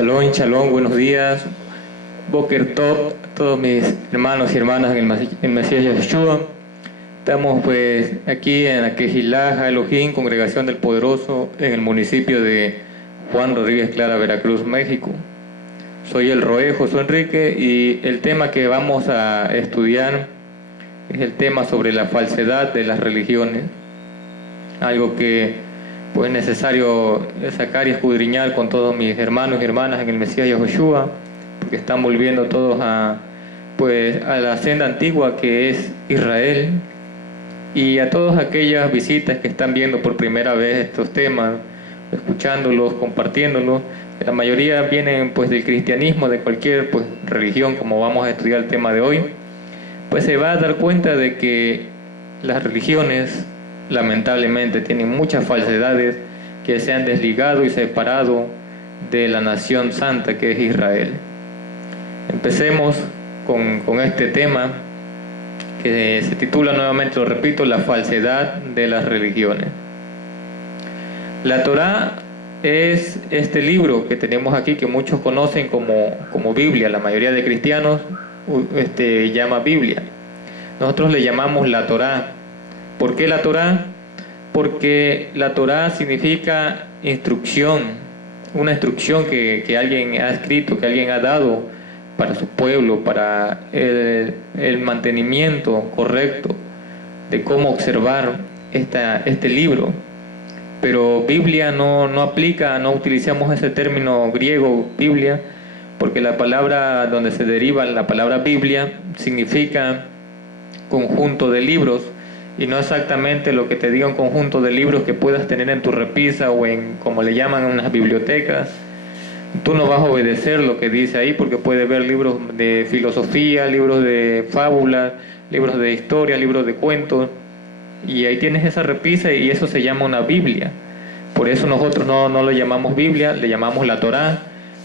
Shalom, shalom, buenos días. Boker Tov, todos mis hermanos y hermanas en el Mesías Yeshua. Estamos pues aquí en la Quejilá Elohim, Congregación del Poderoso, en el municipio de Juan Rodríguez Clara, Veracruz, México. Soy el Roé Josué Enrique y el tema que vamos a estudiar es el tema sobre la falsedad de las religiones. Algo que pues es necesario sacar y escudriñar con todos mis hermanos y hermanas en el Mesías Yahushua, porque están volviendo todos a la senda antigua que es Israel, y a todas aquellas visitas que están viendo por primera vez estos temas, escuchándolos, compartiéndolos. La mayoría vienen pues del cristianismo, de cualquier religión, como vamos a estudiar el tema de hoy. Pues se va a dar cuenta de que las religiones lamentablemente tienen muchas falsedades que se han desligado y separado de la nación santa que es Israel. Empecemos con este tema que se titula, nuevamente lo repito, la falsedad de las religiones. La Torá es este libro que tenemos aquí, que muchos conocen como Biblia. La mayoría de cristianos llama Biblia. Nosotros le llamamos la Torá. ¿Por qué la Torá? Porque la Torá significa instrucción, una instrucción que alguien ha escrito, que alguien ha dado para su pueblo, para el mantenimiento correcto de cómo observar este libro. Pero Biblia no aplica, no utilizamos ese término griego, Biblia, porque la palabra donde se deriva la palabra Biblia significa conjunto de libros, y no exactamente lo que te diga un conjunto de libros que puedas tener en tu repisa o en, como le llaman, en unas bibliotecas. Tú no vas a obedecer lo que dice ahí, porque puedes ver libros de filosofía, libros de fábulas, libros de historia, libros de cuentos, y ahí tienes esa repisa y eso se llama una Biblia. Por eso nosotros no lo llamamos Biblia, le llamamos la Torá.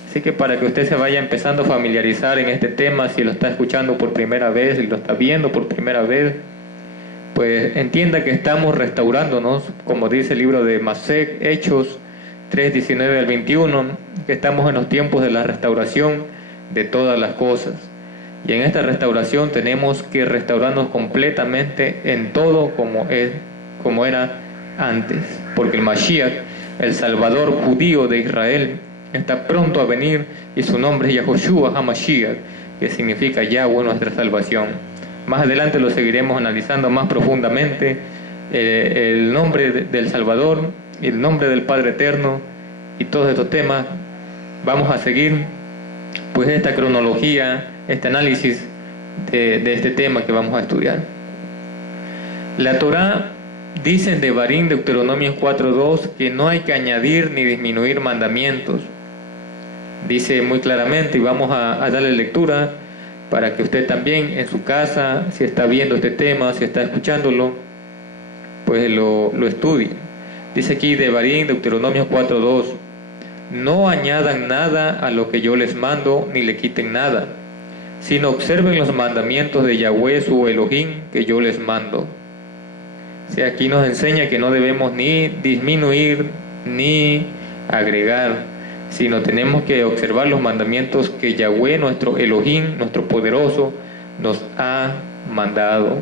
Así que para que usted se vaya empezando a familiarizar en este tema, si lo está escuchando por primera vez, si lo está viendo por primera vez, pues entienda que estamos restaurándonos, como dice el libro de Masec, Hechos 3:19 al 21, que estamos en los tiempos de la restauración de todas las cosas. Y en esta restauración tenemos que restaurarnos completamente en todo como era antes, porque el Mashiach, el Salvador judío de Israel, está pronto a venir, y su nombre es Yahushua HaMashiach, que significa Yahweh, nuestra salvación. Más adelante lo seguiremos analizando más profundamente, el nombre del Salvador, el nombre del Padre Eterno y todos estos temas. Vamos a seguir pues esta cronología, este análisis de este tema que vamos a estudiar. La Torá dice en Devarim, Deuteronomio 4:2, que no hay que añadir ni disminuir mandamientos. Dice muy claramente, y vamos a darle lectura para que usted también en su casa, si está viendo este tema, si está escuchándolo, pues lo estudie. Dice aquí Devarim, Deuteronomio 4:2, no añadan nada a lo que yo les mando, ni le quiten nada, sino observen los mandamientos de Yahweh su Elohim que yo les mando. O sea, aquí nos enseña que no debemos ni disminuir ni agregar, sino tenemos que observar los mandamientos que Yahweh, nuestro Elohim, nuestro poderoso, nos ha mandado.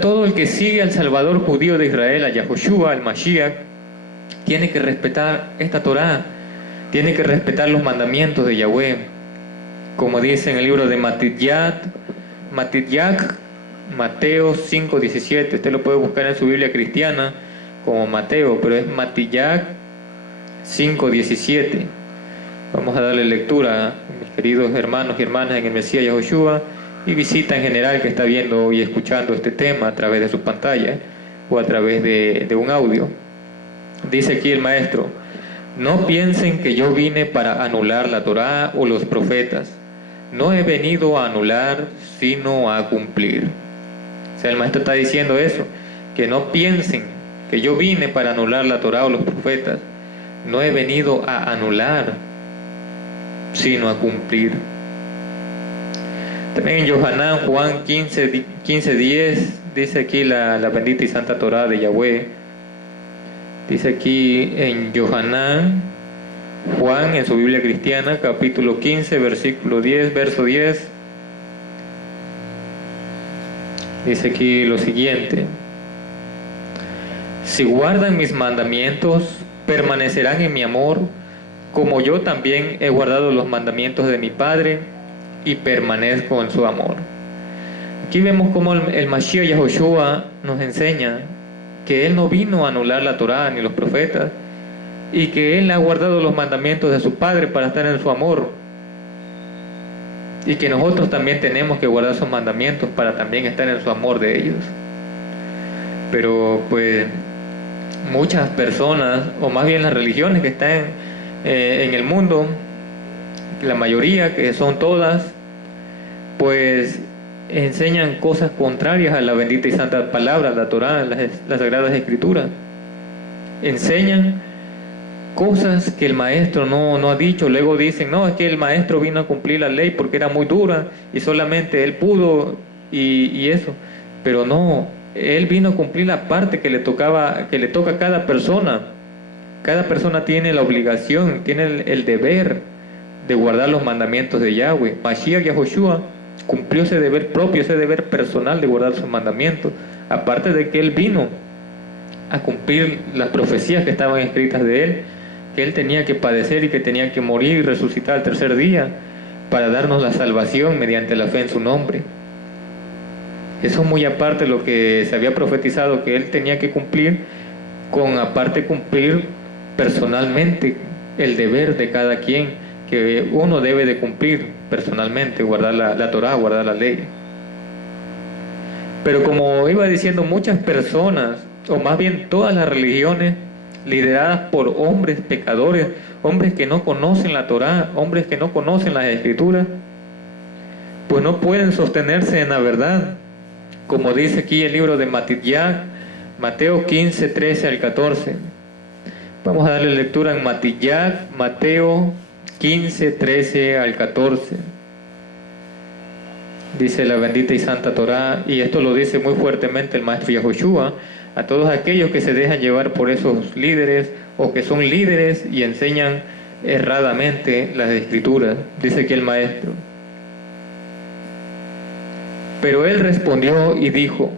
Todo el que sigue al Salvador judío de Israel, a Yahushua, al Mashiach, tiene que respetar esta Torá, tiene que respetar los mandamientos de Yahweh, como dice en el libro de Matidyak, Mateo 5:17. Usted lo puede buscar en su Biblia cristiana como Mateo, pero es Matidyak 5:17. Vamos a darle lectura, mis queridos hermanos y hermanas en el Mesías Yahushua, y visita en general que está viendo y escuchando este tema a través de su pantalla o a través de un audio. Dice aquí el maestro: no piensen que yo vine para anular la Torá o los profetas. No he venido a anular, sino a cumplir. O sea, el maestro está diciendo eso, que no piensen que yo vine para anular la Torá o los profetas. No he venido a anular, sino a cumplir. También en Yohanan, Juan 15:10, dice aquí la bendita y santa Torá de Yahweh. Dice aquí en Yohanan, Juan, en su Biblia cristiana, capítulo 15, versículo 10, verso 10. Dice aquí lo siguiente: si guardan mis mandamientos, permanecerán en mi amor, como yo también he guardado los mandamientos de mi Padre y permanezco en su amor. Aquí vemos cómo el Mashiach Yahushua nos enseña que Él no vino a anular la Torá ni los profetas, y que Él ha guardado los mandamientos de su Padre para estar en su amor, y que nosotros también tenemos que guardar sus mandamientos para también estar en su amor de ellos. Pero pues muchas personas, o más bien las religiones que están en el mundo, la mayoría, que son todas, pues enseñan cosas contrarias a la bendita y santa palabra, la Torá, las Sagradas Escrituras. Enseñan cosas que el maestro no ha dicho. Luego dicen, no, es que el maestro vino a cumplir la ley porque era muy dura y solamente él pudo y eso. Pero no, él vino a cumplir la parte que le toca a cada persona. Cada persona tiene la obligación, tiene el deber de guardar los mandamientos de Yahweh. Mashiach Yahushua cumplió ese deber propio, ese deber personal de guardar sus mandamientos, aparte de que él vino a cumplir las profecías que estaban escritas de él, que él tenía que padecer y que tenía que morir y resucitar al tercer día para darnos la salvación mediante la fe en su nombre. Eso muy aparte de lo que se había profetizado que él tenía que cumplir, con aparte cumplir personalmente el deber de cada quien, que uno debe de cumplir personalmente, guardar la Torá, guardar la ley. Pero como iba diciendo, muchas personas, o más bien todas las religiones, lideradas por hombres pecadores, hombres que no conocen la Torá, hombres que no conocen las Escrituras, pues no pueden sostenerse en la verdad. Como dice aquí el libro de Mateo 15, 13 al 14. Vamos a darle lectura en Mateo 15, 13 al 14. Dice la bendita y santa Torá, y esto lo dice muy fuertemente el maestro Yahushua, a todos aquellos que se dejan llevar por esos líderes, o que son líderes y enseñan erradamente las Escrituras. Dice aquí el maestro: pero él respondió y dijo,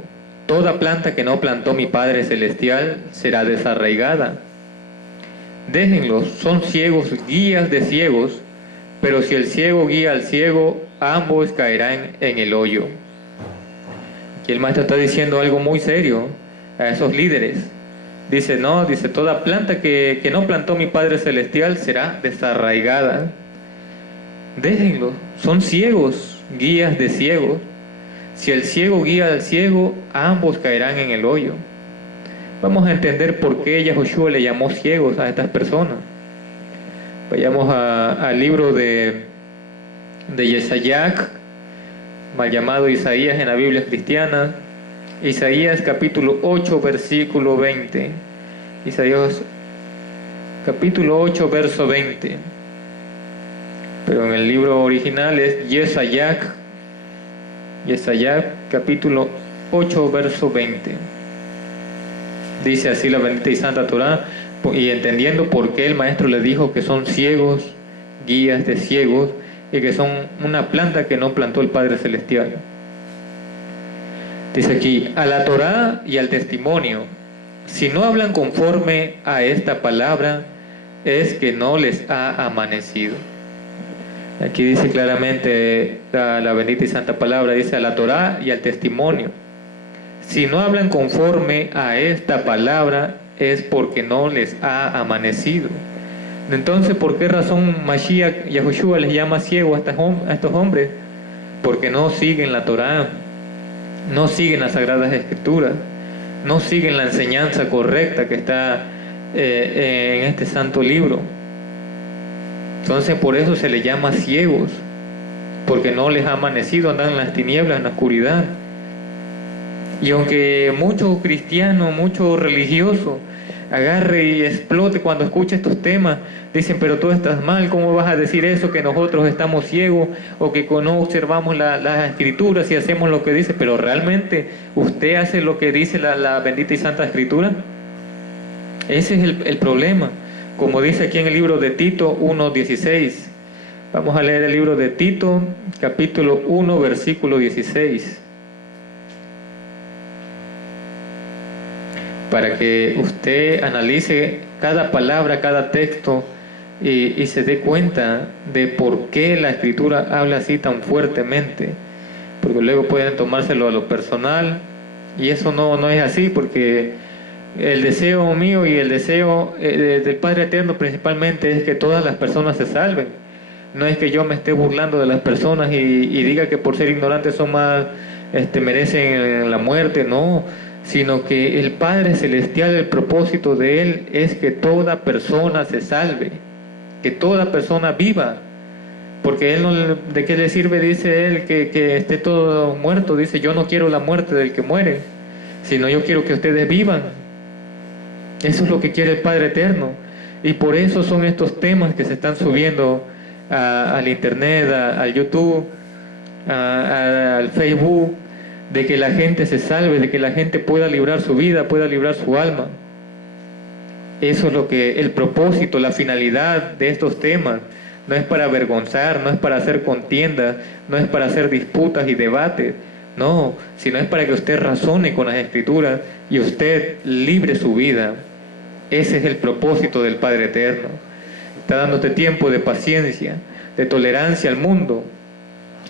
toda planta que no plantó mi Padre Celestial será desarraigada. Déjenlos, son ciegos, guías de ciegos, pero si el ciego guía al ciego, ambos caerán en el hoyo. Aquí el maestro está diciendo algo muy serio a esos líderes. Dice, toda planta que no plantó mi Padre Celestial será desarraigada. Déjenlos, son ciegos, guías de ciegos. Si el ciego guía al ciego, ambos caerán en el hoyo. Vamos a entender por qué Yahushua le llamó ciegos a estas personas. Vayamos al libro de Yeshayac, mal llamado Isaías en la Biblia cristiana. Isaías capítulo 8, versículo 20. Isaías capítulo 8, verso 20. Pero en el libro original es Yeshayac capítulo 8, verso 20. Dice así la bendita y santa Torá, y entendiendo por qué el maestro le dijo que son ciegos, guías de ciegos, y que son una planta que no plantó el Padre Celestial. Dice aquí, a la Torá y al testimonio, si no hablan conforme a esta palabra, es que no les ha amanecido. Aquí dice claramente la bendita y santa palabra, dice a la Torá y al testimonio. Si no hablan conforme a esta palabra, es porque no les ha amanecido. Entonces, ¿por qué razón Mashiach Yahushua les llama ciego a estos hombres? Porque no siguen la Torá, no siguen las Sagradas Escrituras, no siguen la enseñanza correcta que está en este santo libro. Entonces por eso se les llama ciegos, porque no les ha amanecido, andan en las tinieblas, en la oscuridad. Y aunque mucho cristiano, mucho religioso agarre y explote cuando escucha estos temas, dicen, pero tú estás mal, ¿cómo vas a decir eso, que nosotros estamos ciegos o que no observamos las Escrituras y hacemos lo que dice? Pero realmente, ¿usted hace lo que dice la bendita y santa Escritura? Ese es el problema. Como dice aquí en el libro de Tito 1:16. Vamos a leer el libro de Tito, capítulo 1, versículo 16. Para que usted analice cada palabra, cada texto y se dé cuenta de por qué la Escritura habla así tan fuertemente. Porque luego pueden tomárselo a lo personal y eso no es así, porque el deseo mío y el deseo del Padre Eterno principalmente es que todas las personas se salven. No es que yo me esté burlando de las personas y diga que por ser ignorantes son más, merecen la muerte, no, sino que el Padre Celestial, el propósito de Él es que toda persona se salve, que toda persona viva, porque Él no, ¿de qué le sirve? Dice Él que esté todo muerto. Dice, yo no quiero la muerte del que muere, sino yo quiero que ustedes vivan. Eso es lo que quiere el Padre Eterno, y por eso son estos temas que se están subiendo al internet, al YouTube, al Facebook, de que la gente se salve, de que la gente pueda librar su vida, pueda librar su alma. Eso es lo que el propósito, la finalidad de estos temas. No es para avergonzar, no es para hacer contiendas, no es para hacer disputas y debates, no, sino es para que usted razone con las Escrituras y usted libre su vida. Ese es el propósito del Padre Eterno. Está dándote tiempo de paciencia, de tolerancia al mundo.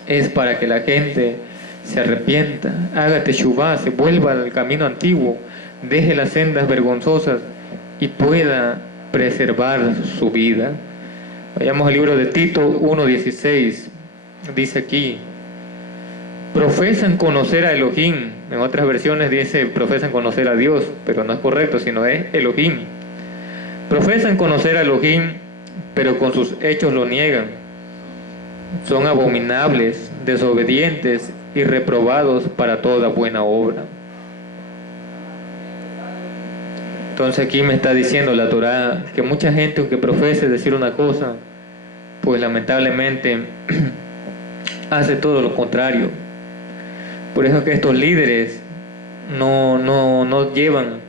Es para que la gente se arrepienta, haga teshuvá, se vuelva al camino antiguo, deje las sendas vergonzosas y pueda preservar su vida. Vayamos al libro de Tito 1:16. Dice aquí, profesan conocer a Elohim. En otras versiones dice profesan conocer a Dios, pero no es correcto, sino es Elohim. Profesan conocer a Elohim, pero con sus hechos lo niegan. Son abominables, desobedientes y reprobados para toda buena obra. Entonces aquí me está diciendo la Torá que mucha gente, aunque profese decir una cosa, pues lamentablemente hace todo lo contrario. Por eso es que estos líderes no llevan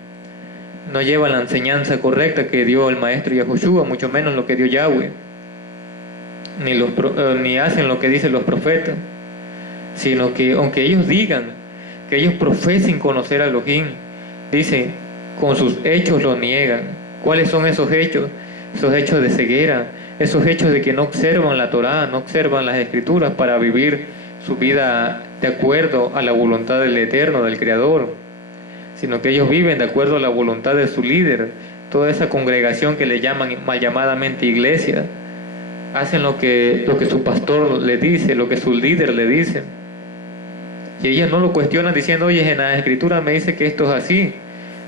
la enseñanza correcta que dio el maestro Yahushua, mucho menos lo que dio Yahweh, ni hacen lo que dicen los profetas, sino que aunque ellos digan, que ellos profesen conocer a Elohim, dice, con sus hechos lo niegan. ¿Cuáles son esos hechos? Esos hechos de ceguera, esos hechos de que no observan la Torá, no observan las Escrituras para vivir su vida de acuerdo a la voluntad del Eterno, del Creador, sino que ellos viven de acuerdo a la voluntad de su líder. Toda esa congregación que le llaman mal llamadamente iglesia, hacen lo que su pastor le dice, lo que su líder le dice, y ellos no lo cuestionan diciendo, oye, en la Escritura me dice que esto es así.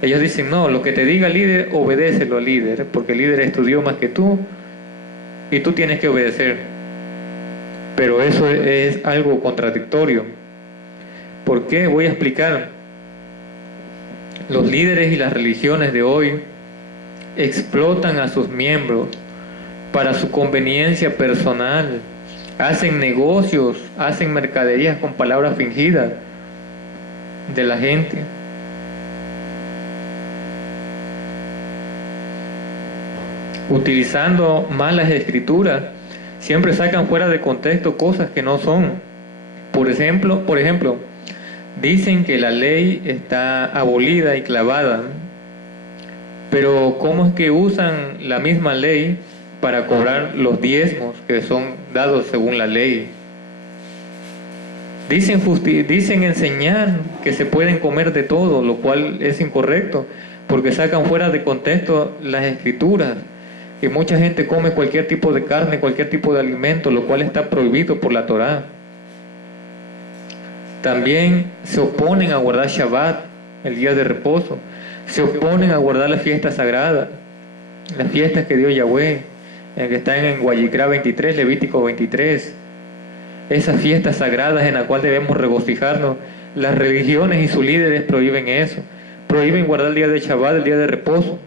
Ellos dicen, no, lo que te diga el líder, obedécelo al líder, porque el líder estudió más que tú y tú tienes que obedecer. Pero eso es algo contradictorio. ¿Por qué? Voy a explicar. Los líderes y las religiones de hoy explotan a sus miembros para su conveniencia personal, hacen negocios, hacen mercaderías con palabras fingidas de la gente. Utilizando malas escrituras, siempre sacan fuera de contexto cosas que no son. Por ejemplo, dicen que la ley está abolida y clavada, pero ¿cómo es que usan la misma ley para cobrar los diezmos que son dados según la ley? Dicen enseñar que se pueden comer de todo, lo cual es incorrecto, porque sacan fuera de contexto las escrituras, que mucha gente come cualquier tipo de carne, cualquier tipo de alimento, lo cual está prohibido por la Torá. También se oponen a guardar Shabbat, el día de reposo. Se oponen a guardar las fiestas sagradas, las fiestas que dio Yahweh, que están en Guayicrá 23, Levítico 23. Esas fiestas sagradas en las cuales debemos regocijarnos. Las religiones y sus líderes prohíben eso. Prohíben guardar el día de Shabbat, el día de reposo.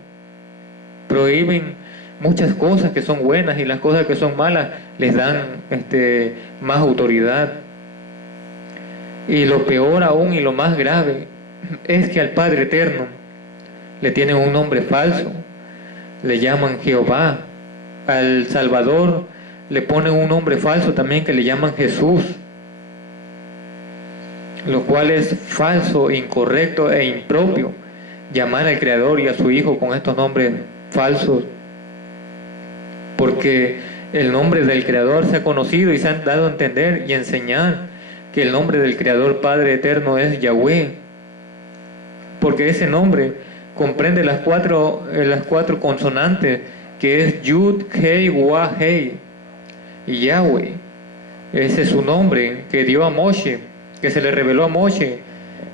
Prohíben muchas cosas que son buenas, y las cosas que son malas les dan más autoridad. Y lo peor aún y lo más grave es que al Padre Eterno le tienen un nombre falso, le llaman Jehová. Al Salvador le ponen un nombre falso también que le llaman Jesús, lo cual es falso, incorrecto e impropio llamar al Creador y a su Hijo con estos nombres falsos, porque el nombre del Creador se ha conocido y se han dado a entender y enseñar que el nombre del Creador Padre Eterno es Yahweh, porque ese nombre comprende las cuatro consonantes, que es Yud, Hei, Wah, Hei, y Yahweh. Ese es su nombre que dio a Moshe, que se le reveló a Moshe,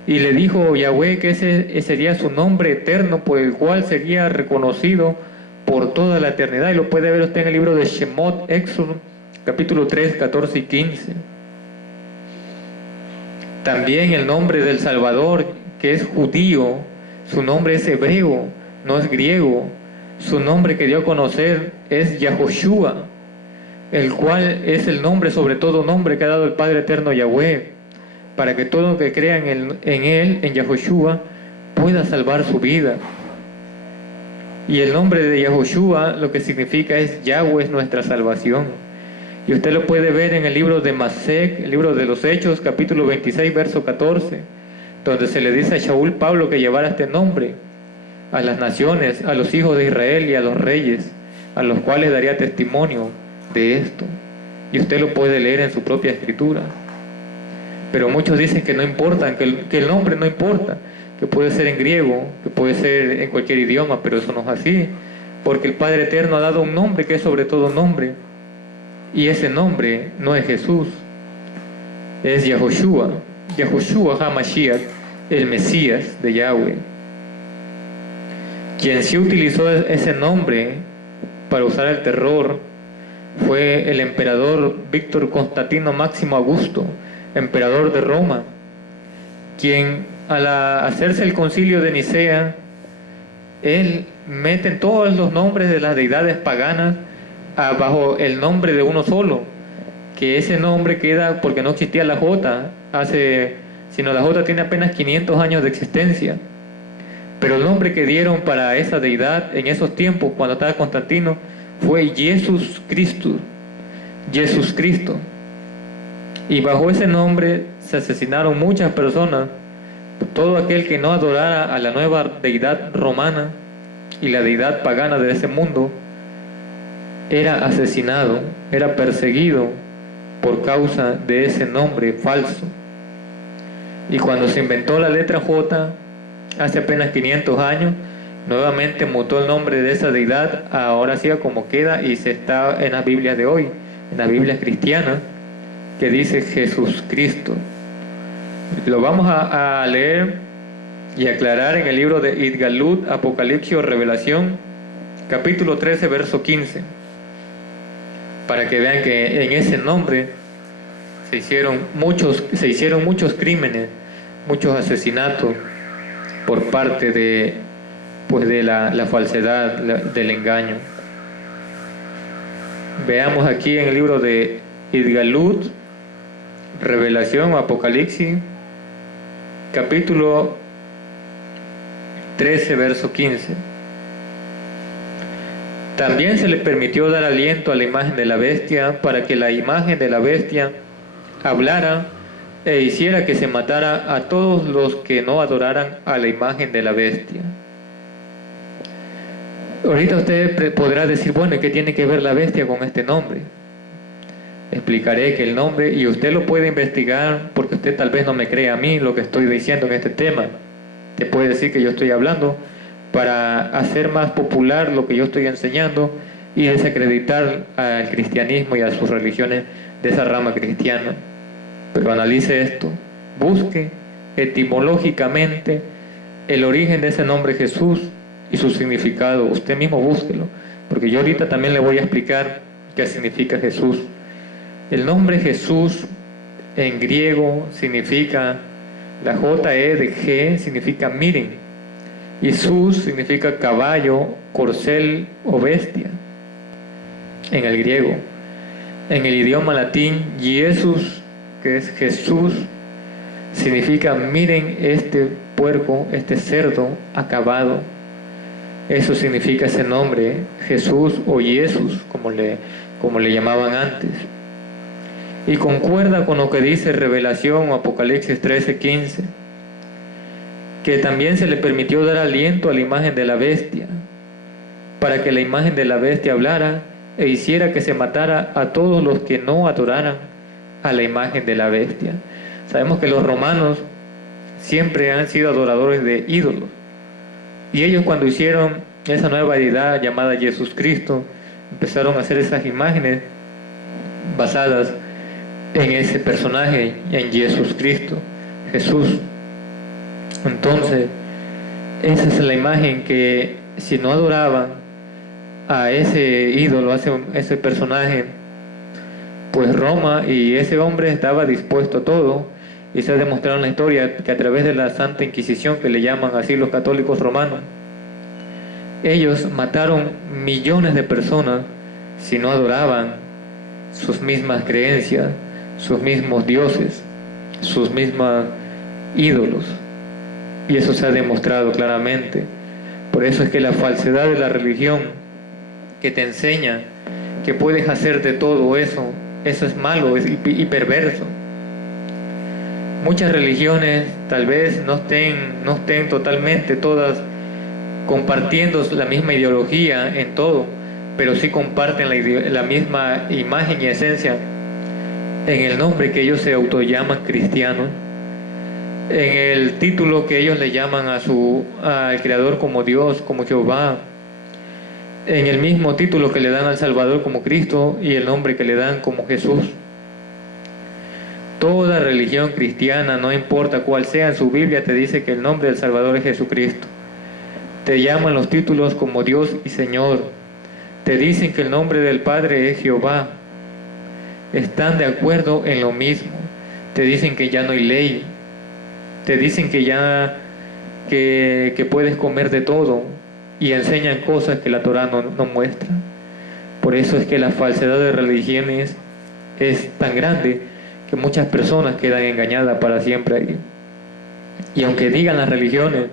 y le dijo Yahweh que ese sería su nombre eterno, por el cual sería reconocido por toda la eternidad. Y lo puede ver usted en el libro de Shemot, Éxodo, capítulo 3, 14 y 15. También el nombre del Salvador, que es judío, su nombre es hebreo, no es griego. Su nombre que dio a conocer es Yahoshua, el cual es el nombre sobre todo nombre que ha dado el Padre Eterno Yahweh, para que todo el que crea en Él, en Yahoshua, pueda salvar su vida. Y el nombre de Yahoshua lo que significa es Yahweh es nuestra salvación. Y usted lo puede ver en el libro de Masec, el libro de los Hechos, capítulo 26, verso 14, donde se le dice a Shaul Pablo que llevara este nombre a las naciones, a los hijos de Israel y a los reyes, a los cuales daría testimonio de esto. Y usted lo puede leer en su propia escritura. Pero muchos dicen que no importa, que el nombre no importa, que puede ser en griego, que puede ser en cualquier idioma, pero eso no es así, porque el Padre Eterno ha dado un nombre que es sobre todo nombre, y ese nombre no es Jesús, es Yahoshua, Yahoshua HaMashiach, el Mesías de Yahweh. Quien sí utilizó ese nombre para usar el terror fue el emperador Víctor Constantino Máximo Augusto, emperador de Roma, quien al hacerse el concilio de Nicea, él mete todos los nombres de las deidades paganas bajo el nombre de uno solo, que ese nombre queda porque no existía la Jota, sino la Jota tiene apenas 500 años de existencia. Pero el nombre que dieron para esa deidad en esos tiempos, cuando estaba Constantino, fue Jesús Cristo. Jesús Cristo. Y bajo ese nombre se asesinaron muchas personas. Todo aquel que no adorara a la nueva deidad romana y la deidad pagana de ese mundo era asesinado, era perseguido por causa de ese nombre falso. Y cuando se inventó la letra J, hace apenas 500 años, nuevamente mutó el nombre de esa deidad, ahora sí como queda, y se está en las Biblias de hoy, en las Biblias cristianas, que dice Jesús Cristo. Lo vamos a leer y aclarar en el libro de Idgalut, Apocalipsis o Revelación, capítulo 13, verso 15, para que vean que en ese nombre se hicieron muchos crímenes, muchos asesinatos por parte de la falsedad, del engaño. Veamos aquí en el libro de Idgalut, Revelación o Apocalipsis, capítulo 13, verso 15. También se le permitió dar aliento a la imagen de la bestia, para que la imagen de la bestia hablara e hiciera que se matara a todos los que no adoraran a la imagen de la bestia. Ahorita usted podrá decir, bueno, ¿qué tiene que ver la bestia con este nombre? Explicaré que el nombre, y usted lo puede investigar, porque usted tal vez no me cree a mí lo que estoy diciendo en este tema. Te puede decir que yo estoy hablando para hacer más popular lo que yo estoy enseñando y desacreditar al cristianismo y a sus religiones de esa rama cristiana. Pero analice esto, busque etimológicamente el origen de ese nombre Jesús y su significado. Usted mismo búsquelo, porque yo ahorita también le voy a explicar qué significa Jesús. El nombre Jesús en griego significa, la J-E de G significa miren, y Sus significa caballo, corcel o bestia en el griego. En el idioma latín, Jesús, que es Jesús, significa miren este puerco, este cerdo acabado, Eso significa ese nombre, Jesús o Jesús, como le llamaban antes. Y concuerda con lo que dice Revelación o Apocalipsis 13:15, que también se le permitió dar aliento a la imagen de la bestia, para que la imagen de la bestia hablara e hiciera que se matara a todos los que no adoraran a la imagen de la bestia. Sabemos que los romanos siempre han sido adoradores de ídolos, y ellos, cuando hicieron esa nueva deidad llamada Jesús Cristo, empezaron a hacer esas imágenes basadas en ese personaje, en Jesús Cristo, Jesús. Entonces, esa es la imagen que, si no adoraban a ese ídolo, a ese personaje, pues Roma y ese hombre estaba dispuesto a todo. Y se ha demostrado en la historia que a través de la Santa Inquisición, que le llaman así los católicos romanos, ellos mataron millones de personas si no adoraban sus mismas creencias, sus mismos dioses, sus mismos ídolos. Y eso se ha demostrado claramente. Por eso es que la falsedad de la religión, que te enseña que puedes hacer de todo eso es malo y perverso. Muchas religiones tal vez no estén totalmente todas compartiendo la misma ideología en todo, pero sí comparten la misma imagen y esencia en el nombre que ellos se autollaman cristianos, en el título que ellos le llaman al Creador como Dios, como Jehová, en el mismo título que le dan al Salvador como Cristo y el nombre que le dan como Jesús. Toda religión cristiana, no importa cuál sea, en su Biblia te dice que el nombre del Salvador es Jesucristo. Te llaman los títulos como Dios y Señor. Te dicen que el nombre del Padre es Jehová. Están de acuerdo en lo mismo. Te dicen que ya no hay ley. Te dicen que ya que puedes comer de todo, y enseñan cosas que la Torá no muestra. Por eso es que la falsedad de religiones es tan grande que muchas personas quedan engañadas para siempre ahí. Y aunque digan las religiones,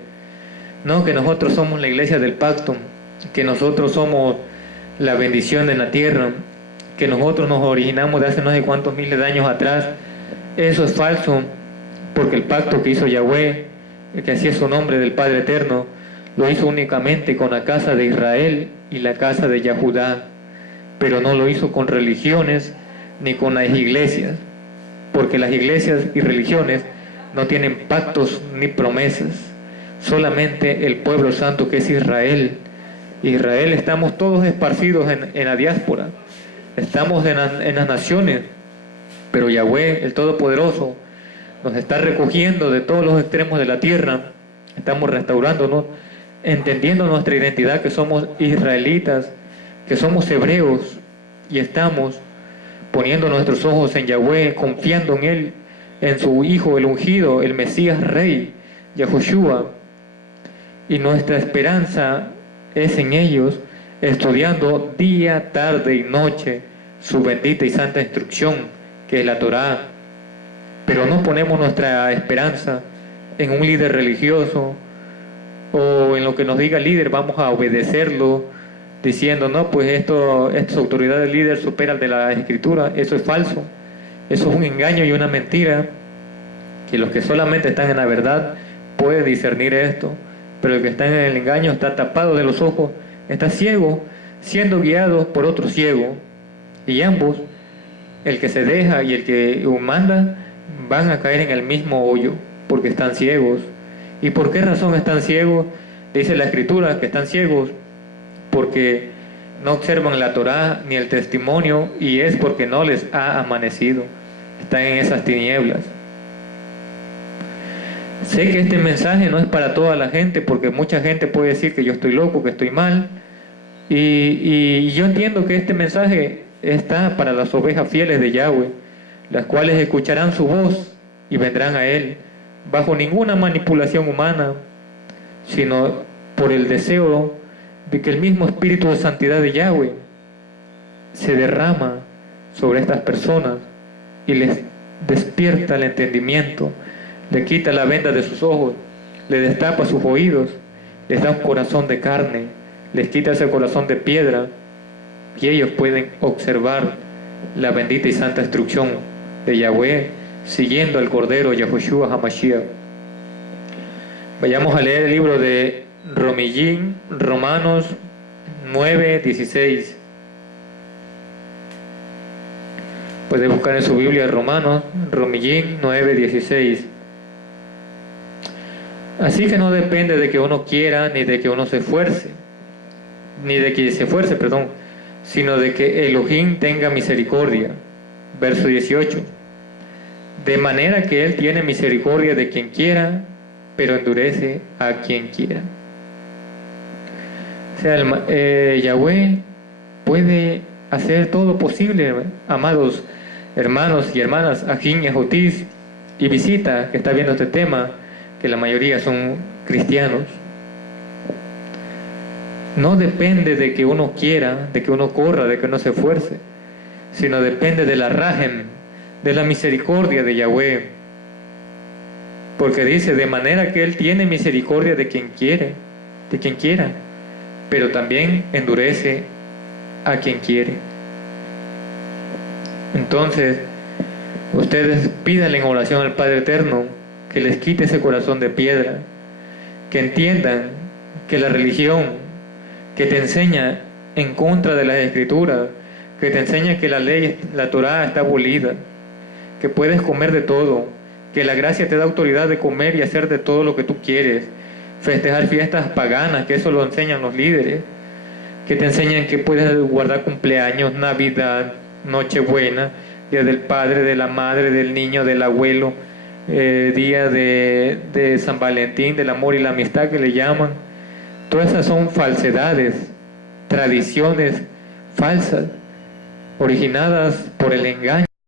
no, que nosotros somos la iglesia del pacto, que nosotros somos la bendición en la tierra, que nosotros nos originamos de hace no sé cuántos miles de años atrás, eso es falso, porque el pacto que hizo Yahweh, que así es su nombre del Padre Eterno, lo hizo únicamente con la casa de Israel y la casa de Yahudá, pero no lo hizo con religiones ni con las iglesias, porque las iglesias y religiones no tienen pactos ni promesas, solamente el pueblo santo que es Israel. Israel, estamos todos esparcidos en la diáspora, estamos en las naciones, pero Yahweh, el Todopoderoso, nos está recogiendo de todos los extremos de la tierra. Estamos restaurándonos, entendiendo nuestra identidad, que somos israelitas, que somos hebreos, y estamos poniendo nuestros ojos en Yahweh, confiando en Él, en su Hijo, el ungido, el Mesías Rey, Yahushua. Y nuestra esperanza es en ellos, estudiando día, tarde y noche su bendita y santa instrucción, que es la Torá. Pero no ponemos nuestra esperanza en un líder religioso o en lo que nos diga el líder, vamos a obedecerlo diciendo, no, pues esta autoridad del líder supera al de la Escritura. Eso es falso, eso es un engaño y una mentira, que los que solamente están en la verdad pueden discernir esto, pero el que está en el engaño está tapado de los ojos, está ciego, siendo guiado por otro ciego, y ambos, el que se deja y el que manda, van a caer en el mismo hoyo, porque están ciegos. ¿Y por qué razón están ciegos? Dice la Escritura que están ciegos porque no observan la Torá ni el testimonio, y es porque no les ha amanecido. Están en esas tinieblas. Sé que este mensaje no es para toda la gente, porque mucha gente puede decir que yo estoy loco, que estoy mal, y yo entiendo que este mensaje está para las ovejas fieles de Yahweh, las cuales escucharán su voz y vendrán a Él, bajo ninguna manipulación humana, sino por el deseo de que el mismo Espíritu de Santidad de Yahweh se derrama sobre estas personas y les despierta el entendimiento, le quita la venda de sus ojos, le destapa sus oídos, les da un corazón de carne les quita ese corazón de piedra y ellos pueden observar la bendita y santa instrucción de Yahweh, siguiendo al Cordero Yahushua HaMashiach. Vayamos a leer el libro de Romanos 9:16. Puede buscar en su Biblia Romanos 9:16. Así que no depende de que uno quiera, ni de que uno se esfuerce, sino de que Elohim tenga misericordia. Verso 18. De manera que Él tiene misericordia de quien quiera, pero endurece a quien quiera. O sea, Yahweh puede hacer todo posible, amados hermanos y hermanas, Ajín y Ajotis, y Visita, que está viendo este tema, que la mayoría son cristianos. No depende de que uno quiera, de que uno corra, de que uno se esfuerce, sino depende de la rajem, de la misericordia de Yahweh. Porque dice, de manera que Él tiene misericordia de quien quiere, de quien quiera, pero también endurece a quien quiere. Entonces, ustedes pídanle en oración al Padre Eterno que les quite ese corazón de piedra, que entiendan que la religión que te enseña en contra de las Escrituras, que te enseña que la ley, la Torá está abolida, que puedes comer de todo, que la gracia te da autoridad de comer y hacer de todo lo que tú quieres, festejar fiestas paganas, que eso lo enseñan los líderes, que te enseñan que puedes guardar cumpleaños, Navidad, Nochebuena, Día del Padre, de la Madre, del Niño, del Abuelo, Día de San Valentín, del amor y la amistad que le llaman. Todas esas son falsedades, tradiciones falsas, originadas por el engaño